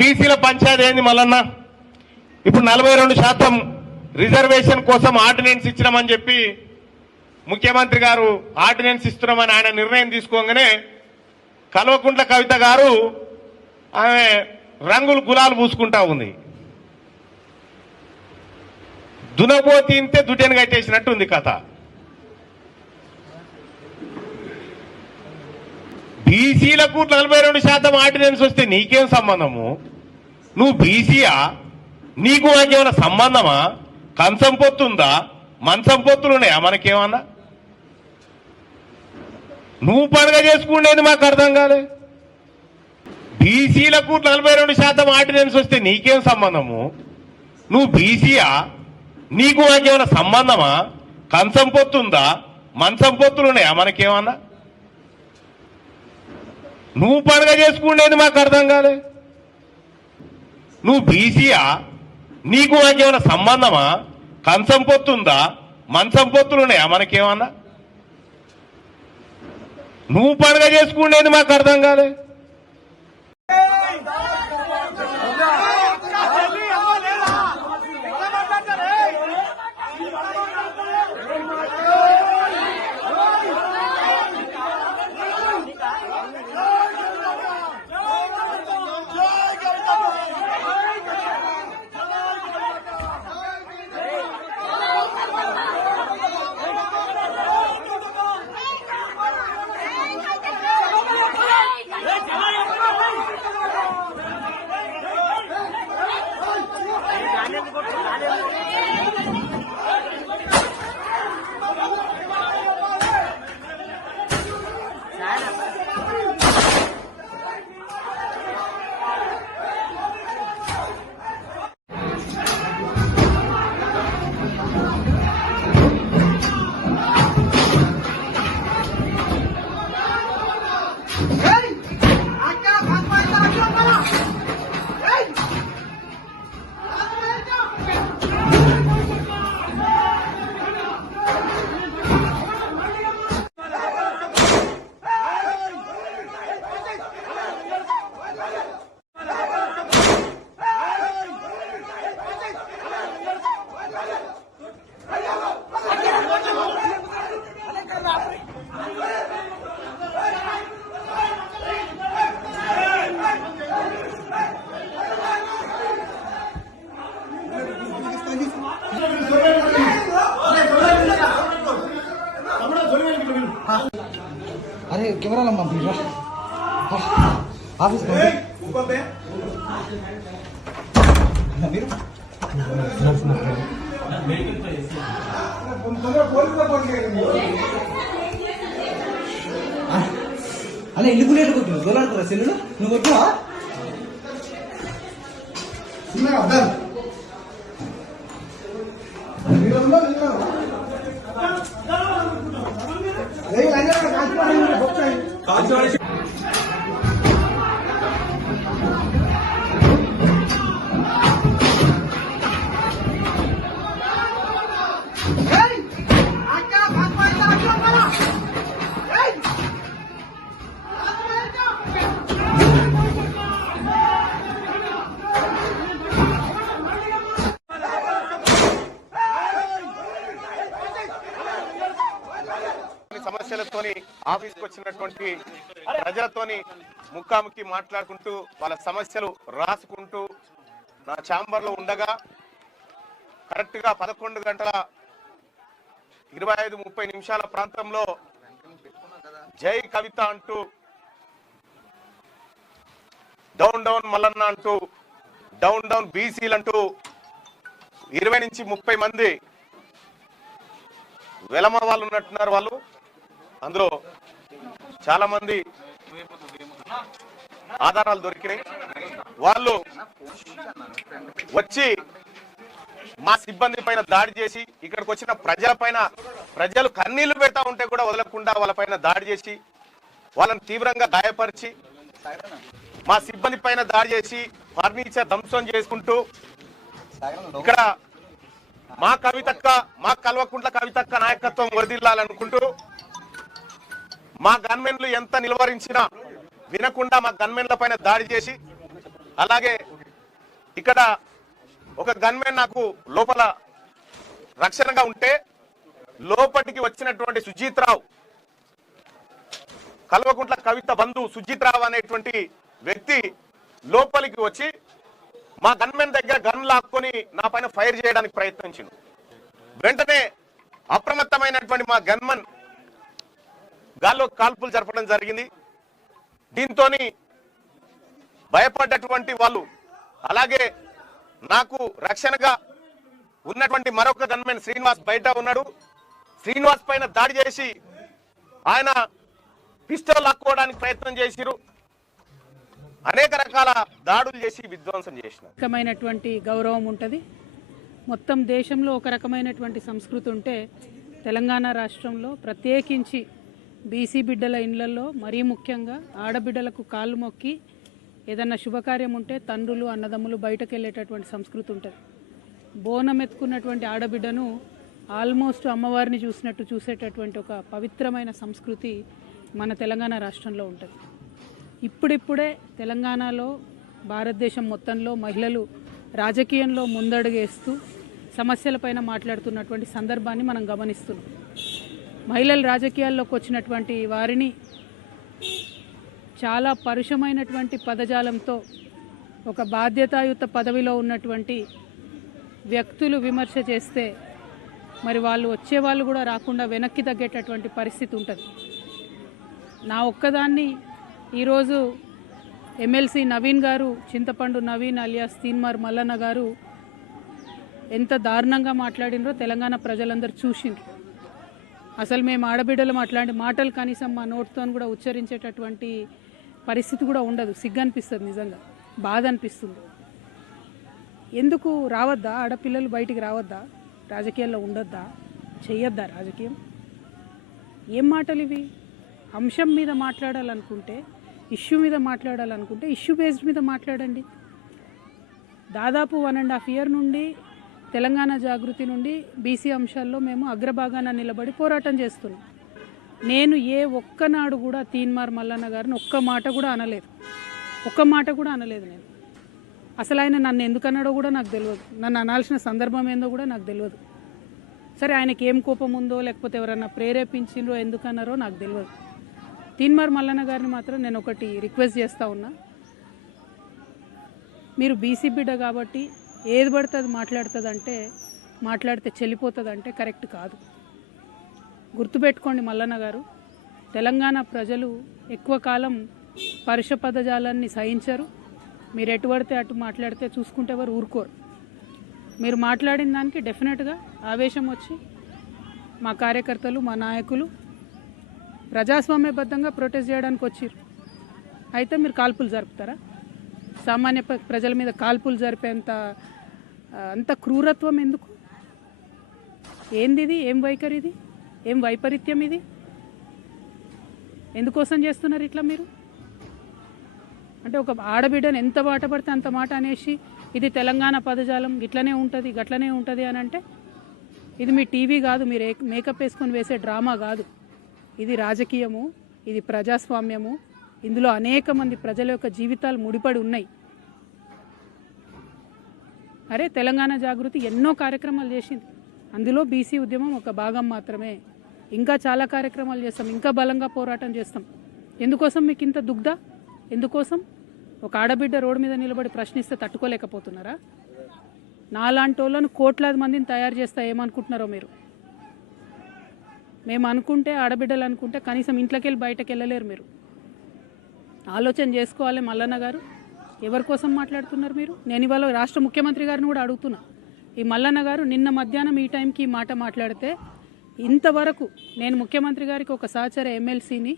బీసీల పంచాయతీ ఏంది మల్లన్న? ఇప్పుడు నలభై రెండు శాతం రిజర్వేషన్ కోసం ఆర్డినెన్స్ ఇచ్చినామని చెప్పి ముఖ్యమంత్రి గారు ఆర్డినెన్స్ ఇస్తున్నామని ఆయన నిర్ణయం తీసుకోగానే కల్వకుంట్ల కవిత గారు ఆమె రంగులు గులాలు పూసుకుంటా ఉంది. దునబోతి ఇంతే దుడ్డెను కట్టేసినట్టు ఉంది కథ. బీసీలకు నలభై రెండు శాతం ఆర్డినెన్స్ వస్తే నీకేం సంబంధము? నువ్వు బీసీయా? నీకు మాకేమైనా సంబంధమా? కంచం పొత్తుందా? మంచం పొత్తులు ఉన్నాయా? మనకేమన్నా? నువ్వు పండుగ చేసుకునేది మాకు అర్థం కాలే. బీసీలకు నలభై రెండు శాతం ఆర్డినెన్స్ వస్తే నీకేం సంబంధము? నువ్వు బీసీయా? నీకు మాకేమైనా సంబంధమా? కంచం పొత్తుందా? మంచం పొత్తులు ఉన్నాయా? మనకేమన్నా? నువ్వు పండుగ చేసుకునేది మాకు అర్థం కాలే. నువ్వు బీసీయా? నీకు నాకేమైనా సంబంధమా? కంచం పొత్తుందా మంచం పొత్తులు ఉన్నాయా? మనకేమన్నా? నువ్వు పండుగ చేసుకునేది మాకు అర్థం కాలే. Hey! ఆఫీస్ మీరు? అలా ఇల్లు కూడా కొట్టు దోలాడుతురా సెల్లు నువ్వు కొట్టువా కొన్ని ఆఫీస్కి వచ్చినటువంటి ప్రజలతోని ముఖాముఖి మాట్లాడుకుంటూ వాళ్ళ సమస్యలు రాసుకుంటూ నా ఛాంబర్లో ఉండగా కరెక్ట్గా పదకొండు గంటల ఇరవై ఐదు ముప్పై నిమిషాల ప్రాంతంలో జై కవిత అంటూ డౌన్ డౌన్ మల్లన్న అంటూ డౌన్ డౌన్ బీసీలు అంటూ ఇరవై నుంచి ముప్పై మంది వెలమ వాళ్ళు ఉన్నట్టున్నారు వాళ్ళు. అందులో చాలా మంది ఆధారాలు దొరికినాయి. వాళ్ళు వచ్చి మా సిబ్బంది పైన దాడి చేసి ఇక్కడికి వచ్చిన ప్రజల పైన ప్రజలు కన్నీళ్ళు పెడతా ఉంటే కూడా వదలకుండా వాళ్ళ పైన దాడి చేసి వాళ్ళని తీవ్రంగా గాయపరిచి మా సిబ్బంది పైన దాడి చేసి ఫర్నిచర్ ధ్వంసం చేసుకుంటూ ఇక్కడ మా కవితక్క మా కల్వకుంట్ల కవితక్క నాయకత్వం వదిలాలనుకుంటూ మా గన్మెన్లు ఎంత నిలువరించినా వినకుండా మా గన్మెన్ల పైన దాడి చేసి అలాగే ఇక్కడ ఒక గన్మెన్ నాకు లోపల రక్షణగా ఉంటే లోపటికి వచ్చినటువంటి సుజీత్ రావు కల్వకుంట్ల కవిత బంధు సుజిత్ రావు అనేటువంటి వ్యక్తి లోపలికి వచ్చి మా గన్మెన్ దగ్గర గన్ లాక్కొని నా పైన ఫైర్ చేయడానికి ప్రయత్నించిండు. వెంటనే అప్రమత్తమైనటువంటి మా గన్మన్ గాల్లో కాల్పులు జరపడం జరిగింది. దీంతో భయపడ్డటువంటి వాళ్ళు అలాగే నాకు రక్షణగా ఉన్నటువంటి మరొక గన్మెన్ శ్రీనివాస్ బయట ఉన్నాడు. శ్రీనివాస్ పైన దాడి చేసి ఆయన పిస్టల్ లాక్కోవడానికి ప్రయత్నం చేసిరు అనేక రకాల దాడులు చేసి విధ్వంసం చేసినారు. రకమైనటువంటి గౌరవం ఉంటుంది. మొత్తం దేశంలో ఒక రకమైనటువంటి సంస్కృతి ఉంటే తెలంగాణ రాష్ట్రంలో ప్రత్యేకించి బీసీ బిడ్డల ఇండ్లలో మరీ ముఖ్యంగా ఆడబిడ్డలకు కాళ్ళు మొక్కి ఏదన్నా శుభకార్యం ఉంటే తండ్రులు అన్నదమ్ములు బయటకు వెళ్ళేటటువంటి సంస్కృతి ఉంటుంది. బోనం ఎత్తుకున్నటువంటి ఆడబిడ్డను ఆల్మోస్ట్ అమ్మవారిని చూసినట్టు చూసేటటువంటి ఒక పవిత్రమైన సంస్కృతి మన తెలంగాణ రాష్ట్రంలో ఉంటుంది. ఇప్పుడిప్పుడే తెలంగాణలో భారతదేశం మొత్తంలో మహిళలు రాజకీయంలో ముందడుగేస్తూ సమస్యలపైన మాట్లాడుతున్నటువంటి సందర్భాన్ని మనం గమనిస్తున్నాం. మహిళలు రాజకీయాల్లోకి వచ్చినటువంటి వారిని చాలా పరుషమైనటువంటి పదజాలంతో ఒక బాధ్యతాయుత పదవిలో ఉన్నటువంటి వ్యక్తులు విమర్శ చేస్తే మరి వాళ్ళు వచ్చేవాళ్ళు కూడా రాకుండా వెనక్కి తగ్గేటటువంటి పరిస్థితి ఉంటుంది. నా ఒక్కదాన్ని ఈరోజు ఎమ్మెల్సీ నవీన్ గారు చింతపండు నవీన్ అలియాస్ తీన్మార్ మల్లన్న గారు ఎంత దారుణంగా మాట్లాడినరో తెలంగాణ ప్రజలందరూ చూసిండ్రు. అసలు మేము ఆడబిడ్డలం అట్లాంటి మాటలు కనీసం మా నోటితో కూడా ఉచ్చరించేటటువంటి పరిస్థితి కూడా ఉండదు. సిగ్గు అనిపిస్తుంది నిజంగా. బాధ అనిపిస్తుంది ఎందుకు రావద్దా? ఆడపిల్లలు బయటికి రావద్దా? రాజకీయాల్లో ఉండొద్దా? చెయ్యొద్దా రాజకీయం? ఏం మాటలు ఇవి? అంశం మీద మాట్లాడాలనుకుంటే ఇష్యూ మీద మాట్లాడాలనుకుంటే ఇష్యూ బేస్డ్ మీద మాట్లాడండి. దాదాపు వన్ అండ్ హాఫ్ ఇయర్ నుండి తెలంగాణ జాగృతి నుండి బీసీ అంశాల్లో మేము అగ్రభాగాన నిలబడి పోరాటం చేస్తున్నాం. నేను ఏ ఒక్కనాడు కూడా తీన్మార్ మల్లన్న గారిని ఒక్క మాట కూడా అనలేదు. ఒక్క మాట కూడా అనలేదు నేను. అసలు ఆయన నన్ను ఎందుకు అన్నాడో కూడా నాకు తెలియదు. నన్ను అనాల్సిన సందర్భం ఏందో కూడా నాకు తెలియదు. సరే ఆయనకి ఏం కోపం ఉందో లేకపోతే ఎవరన్నా ప్రేరేపించిండ్రో ఎందుకన్నారో నాకు తెలియదు. తీన్మార్ మల్లన్న గారిని మాత్రం నేను ఒకటి రిక్వెస్ట్ చేస్తూ ఉన్నా. మీరు బీసీ బిడ్డ కాబట్టి ఏది పడితే అది మాట్లాడుతుందంటే మాట్లాడితే చెల్లిపోతుంది అంటే కరెక్ట్ కాదు. గుర్తుపెట్టుకోండి మల్లన్న గారు తెలంగాణ ప్రజలు ఎక్కువ కాలం పరుష పదజాలాన్ని సహించరు. మీరు ఎటు పడితే అటు మాట్లాడితే చూసుకుంటే ఎవరు ఊరుకోరు. మీరు మాట్లాడిన దానికి డెఫినెట్గా ఆవేశం వచ్చి మా కార్యకర్తలు మా నాయకులు ప్రజాస్వామ్యబద్ధంగా ప్రొటెస్ట్ చేయడానికి వచ్చారు. అయితే మీరు కాల్పులు జరుపుతారా? సామాన్య ప్ర- ప్రజల మీద కాల్పులు జరిపేంత అంత క్రూరత్వం ఎందుకు? ఏంది ఇది ఏం వైఖరి ఇది ఏం వైపరీత్యం ఇది? ఎందుకోసం చేస్తున్నారు ఇట్లా మీరు? అంటే ఒక ఆడబిడ్డను ఎంత మాట పడితే అంత మాట అనేసి ఇది తెలంగాణ పదజాలం ఇట్లనే ఉంటుంది గట్లనే ఉంటుంది అని అంటే ఇది మీ టీవీ కాదు మీరు మేకప్ వేసుకొని వేసే డ్రామా కాదు. ఇది రాజకీయము ఇది ప్రజాస్వామ్యము. ఇందులో అనేక మంది ప్రజల యొక్క జీవితాలు ముడిపడి ఉన్నాయి. అరే తెలంగాణ జాగృతి ఎన్నో కార్యక్రమాలు చేసింది. అందులో బీసీ ఉద్యమం ఒక భాగం మాత్రమే. ఇంకా చాలా కార్యక్రమాలు చేస్తాం. ఇంకా బలంగా పోరాటం చేస్తాం. ఎందుకోసం మీకు ఇంత దుగ్ధ? ఎందుకోసం? ఒక ఆడబిడ్డ రోడ్డు మీద నిలబడి ప్రశ్నిస్తే తట్టుకోలేకపోతున్నారా? నాలాంటి వాళ్ళను కోట్లాది మందిని తయారు చేస్తా ఏమనుకుంటున్నారో మీరు? మేము అనుకుంటే ఆడబిడ్డలు అనుకుంటే కనీసం ఇంట్లోకి వెళ్ళి బయటకు వెళ్ళలేరు మీరు. ఆలోచన చేసుకోవాలి మల్లన్న గారు. ఎవరి కోసం మాట్లాడుతున్నారు మీరు? నేను ఇవాళ రాష్ట్ర ముఖ్యమంత్రి గారిని కూడా అడుగుతున్నా. ఈ మల్లన్న గారు నిన్న మధ్యాహ్నం ఈ టైంకి ఈ మాట మాట్లాడితే ఇంతవరకు నేను ముఖ్యమంత్రి గారికి ఒక సహచర ఎమ్మెల్సీని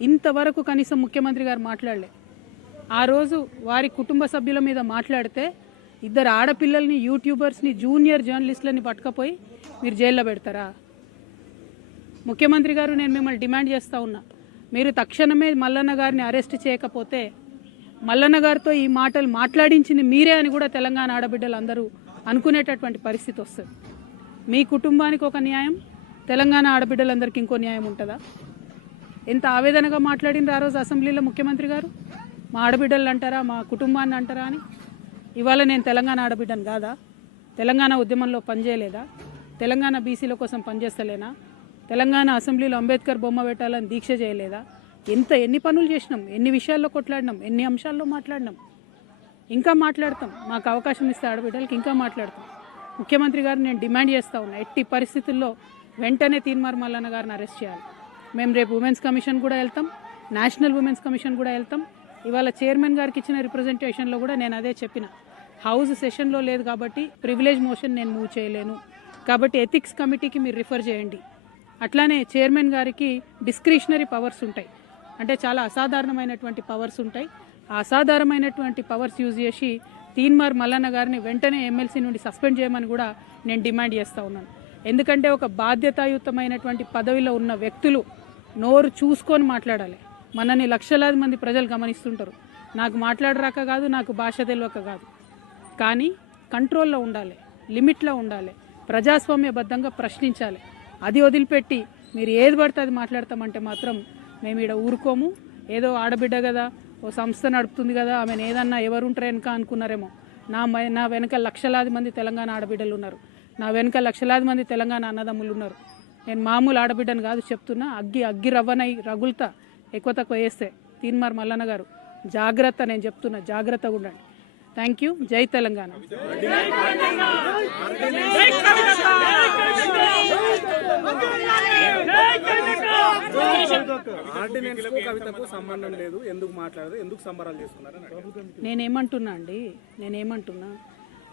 ఇంతవరకు కనీసం ముఖ్యమంత్రి గారు మాట్లాడలే. ఆ రోజు వారి కుటుంబ సభ్యుల మీద మాట్లాడితే ఇద్దరు ఆడపిల్లల్ని యూట్యూబర్స్ని జూనియర్ జర్నలిస్టులని పట్టుకపోయి మీరు జైల్లో పెడతారా? ముఖ్యమంత్రి గారు నేను మిమ్మల్ని డిమాండ్ చేస్తూ ఉన్నా. మీరు తక్షణమే మల్లన్న గారిని అరెస్ట్ చేయకపోతే మల్లన్న గారితో ఈ మాటలు మాట్లాడించింది మీరే అని కూడా తెలంగాణ ఆడబిడ్డలు అందరూ అనుకునేటటువంటి పరిస్థితి వస్తుంది. మీ కుటుంబానికి ఒక న్యాయం తెలంగాణ ఆడబిడ్డలందరికీ ఇంకో న్యాయం ఉంటుందా? ఎంత ఆవేదనగా మాట్లాడినారు ఆ రోజు అసెంబ్లీలో ముఖ్యమంత్రి గారు? మా ఆడబిడ్డలు అంటారా మా కుటుంబాన్ని అంటారా అని? ఇవాళ నేను తెలంగాణ ఆడబిడ్డను కాదా? తెలంగాణ ఉద్యమంలో పనిచేయలేదా? తెలంగాణ బీసీల కోసం పనిచేస్తలేనా? తెలంగాణ అసెంబ్లీలో అంబేద్కర్ బొమ్మ పెట్టాలని దీక్ష చేయలేదా? ఎంత ఎన్ని పనులు చేసినాం? ఎన్ని విషయాల్లో కొట్లాడినాం? ఎన్ని అంశాల్లో మాట్లాడినాం? ఇంకా మాట్లాడతాం. మాకు అవకాశం ఇస్తే ఆడబిడ్డలకి ఇంకా మాట్లాడతాం. ముఖ్యమంత్రి గారు నేను డిమాండ్ చేస్తా ఉన్నా. ఎట్టి పరిస్థితుల్లో వెంటనే తీన్మార్ మల్లన్న గారిని అరెస్ట్ చేయాలి. మేము రేపు ఉమెన్స్ కమిషన్ కూడా వెళ్తాం. నేషనల్ ఉమెన్స్ కమిషన్ కూడా వెళ్తాం. ఇవాళ చైర్మన్ గారికి ఇచ్చిన రిప్రజెంటేషన్లో కూడా నేను అదే చెప్పిన. హౌస్ సెషన్లో లేదు కాబట్టి ప్రివిలేజ్ మోషన్ నేను మూవ్ చేయలేను. కాబట్టి ఎథిక్స్ కమిటీకి మీరు రిఫర్ చేయండి. అట్లానే చైర్మన్ గారికి డిస్క్రిషనరీ పవర్స్ ఉంటాయి. అంటే చాలా అసాధారణమైనటువంటి పవర్స్ ఉంటాయి. ఆ అసాధారణమైనటువంటి పవర్స్ యూజ్ చేసి తీన్మార్ మల్లన్న గారిని వెంటనే ఎమ్మెల్సీ నుండి సస్పెండ్ చేయమని కూడా నేను డిమాండ్ చేస్తూ ఉన్నాను. ఎందుకంటే ఒక బాధ్యతాయుతమైనటువంటి పదవిలో ఉన్న వ్యక్తులు నోరు చూసుకొని మాట్లాడాలి. మనని లక్షలాది మంది ప్రజలు గమనిస్తుంటారు. నాకు మాట్లాడరాక కాదు నాకు భాష తెలియక కాదు. కానీ కంట్రోల్లో ఉండాలి లిమిట్లో ఉండాలి ప్రజాస్వామ్యబద్ధంగా ప్రశ్నించాలి. అది వదిలిపెట్టి మీరు ఏది పడితే అది మాట్లాడతామంటే మాత్రం మేము ఇక్కడ ఊరుకోము. ఏదో ఆడబిడ్డ కదా ఓ సంస్థ నడుపుతుంది కదా ఆమెను ఏదన్నా ఎవరుంటారు వెనక అనుకున్నారేమో. నా నా వెనక లక్షలాది మంది తెలంగాణ ఆడబిడ్డలు ఉన్నారు. నా వెనక లక్షలాది మంది తెలంగాణ అన్నదమ్ములు ఉన్నారు. నేను మామూలు ఆడబిడ్డను కాదు చెప్తున్నా అగ్గి అగ్గి రవ్వనై రగులుతా ఎక్కువ తక్కువ వేస్తే. తీన్మార్ మల్లన్న గారు జాగ్రత్త నేను చెప్తున్నా జాగ్రత్తగా ఉండండి. థ్యాంక్ యూ జై తెలంగాణ. కవితకు సంబంధం లేదు ఎందుకు మాట్లాడదు ఎందుకు సంబరాలు చేసుకున్నారని నేనేమంటున్నా అండి నేనేమంటున్నా.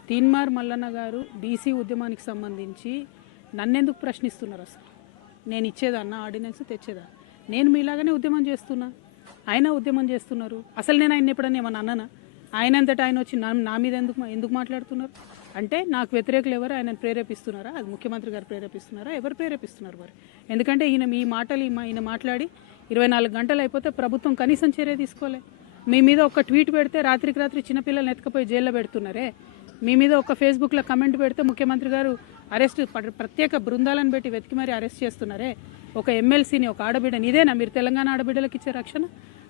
తీన్మార్ మల్లన్న గారు బీసీ ఉద్యమానికి సంబంధించి నన్నెందుకు ప్రశ్నిస్తున్నారు అసలు? నేను ఇచ్చేదన్నా ఆర్డినెన్స్ తెచ్చేదా? నేను మీలాగానే ఉద్యమం చేస్తున్నా. ఆయన ఉద్యమం చేస్తున్నారు. అసలు నేను ఆయన ఎప్పుడన్నా ఏమన్నా అన్నానా? ఆయనంతటా ఆయన వచ్చి నా నా మీద ఎందుకు ఎందుకు మాట్లాడుతున్నారు? అంటే నాకు వ్యతిరేకులు ఎవరు? ఆయన ప్రేరేపిస్తున్నారా? అది ముఖ్యమంత్రి గారు ప్రేరేపిస్తున్నారా? ఎవరు ప్రేరేపిస్తున్నారు మరి? ఎందుకంటే ఈయన ఈ మాటలు మా- ఈయన మాట్లాడి ఇరవై నాలుగు గంటలు అయిపోతే ప్రభుత్వం కనీసం చర్య తీసుకోలే. మీ మీద ఒక ట్వీట్ పెడితే రాత్రికి రాత్రి చిన్నపిల్లల్ని ఎత్తుకపోయి జైల్లో పెడుతున్నారే? మీ మీద ఒక ఫేస్బుక్లో కమెంట్ పెడితే ముఖ్యమంత్రి గారు అరెస్ట్ ప్రత్యేక బృందాలను పెట్టి వెతికి మరీ అరెస్ట్ చేస్తున్నారే? ఒక ఎమ్మెల్సీని ఒక ఆడబిడ్డని ఇదేనా? మీరు తెలంగాణ ఆడబిడ్డలకు ఇచ్చే రక్షణ?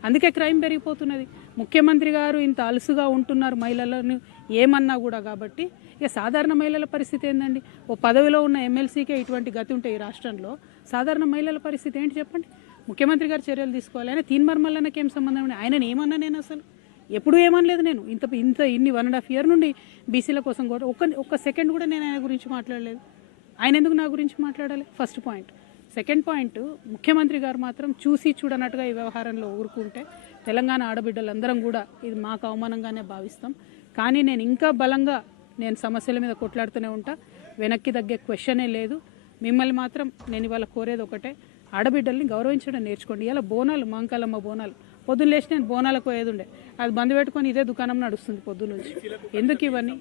అందుకే క్రైమ్ పెరిగిపోతున్నది. ముఖ్యమంత్రి గారు ఇంత అలుసుగా ఉంటున్నారు మహిళలను ఏమన్నా కూడా కాబట్టి ఇక సాధారణ మహిళల పరిస్థితి ఏందండి? ఓ పదవిలో ఉన్న ఎమ్మెల్సీకే ఇటువంటి గతి ఉంటే ఈ రాష్ట్రంలో సాధారణ మహిళల పరిస్థితి ఏంటి చెప్పండి? ముఖ్యమంత్రి గారు చర్యలు తీసుకోవాలి. ఆయన తీన్ మర్మల్లకి ఏం సంబంధం ఉంది? ఆయన ఏమన్నా నేను అసలు? ఎప్పుడు ఏమనలేదు నేను. ఇంత ఇంత ఇన్ని వన్ అండ్ హాఫ్ ఇయర్ నుండి బీసీల కోసం కూడా ఒక్క ఒక్క సెకండ్ కూడా నేను ఆయన గురించి మాట్లాడలేదు. ఆయన ఎందుకు నా గురించి మాట్లాడాలి? ఫస్ట్ పాయింట్ సెకండ్ పాయింట్ ముఖ్యమంత్రి గారు మాత్రం చూసి చూడనట్టుగా ఈ వ్యవహారంలో ఊరుకుంటే తెలంగాణ ఆడబిడ్డలందరం కూడా ఇది మాకు అవమానంగానే భావిస్తాం. కానీ నేను ఇంకా బలంగా నేను సమస్యల మీద కొట్లాడుతూనే ఉంటా. వెనక్కి తగ్గే క్వశ్చనే లేదు. మిమ్మల్ని మాత్రం నేను ఇవాళ కోరేది ఒకటే ఆడబిడ్డల్ని గౌరవించడం నేర్చుకోండి. ఇలా బోనాలు మాంకాలమ్మ బోనాలు. పొద్దున్న లేచి నేను బోనాలకు పోయేది ఉండే అది బంద్ పెట్టుకొని ఇదే దుకాణం నడుస్తుంది పొద్దున్న నుంచి ఎందుకు ఇవన్నీ?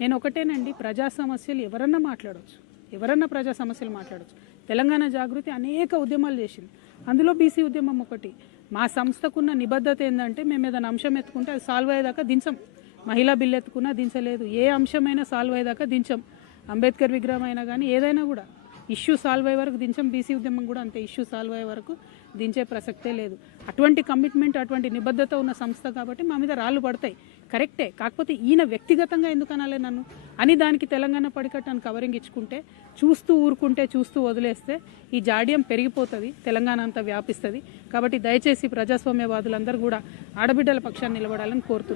నేను ఒకటేనండి ప్రజా సమస్యలు ఎవరన్నా మాట్లాడవచ్చు ఎవరన్నా ప్రజా సమస్యలు మాట్లాడచ్చు. తెలంగాణ జాగృతి అనేక ఉద్యమాలు చేసింది. అందులో బీసీ ఉద్యమం ఒకటి. మా సంస్థకున్న నిబద్ధత ఏంటంటే మేము ఏదైనా అంశం ఎత్తుకుంటే అది సాల్వ్ అయ్యేదాకా దించం. మహిళా బిల్లు ఎత్తుకున్నా దించలేదు. ఏ అంశమైనా సాల్వ్ అయ్యేదాకా దించం. అంబేద్కర్ విగ్రహం అయినా కానీ ఏదైనా కూడా. ఇష్యూ సాల్వ్ అయ్యే వరకు దించం బీసీ ఉద్యమం కూడా అంతే ఇష్యూ సాల్వ్ అయ్యే వరకు దించే ప్రసక్తే లేదు. అటువంటి కమిట్మెంట్ అటువంటి నిబద్ధత ఉన్న సంస్థ కాబట్టి మా మీద రాళ్ళు పడతాయి. కరెక్టే కాకపోతే ఈయన వ్యక్తిగతంగా ఎందుకు అనాలి నన్ను? అని దానికి తెలంగాణ పడికట్టను కవరింగ్ ఇచ్చుకుంటే చూస్తూ ఊరుకుంటే చూస్తూ వదిలేస్తే ఈ జాడ్యం పెరిగిపోతుంది తెలంగాణ అంతా వ్యాపిస్తుంది. కాబట్టి దయచేసి ప్రజాస్వామ్యవాదులందరూ కూడా ఆడబిడ్డల పక్షాన్ని నిలబడాలని కోరుతున్నాను.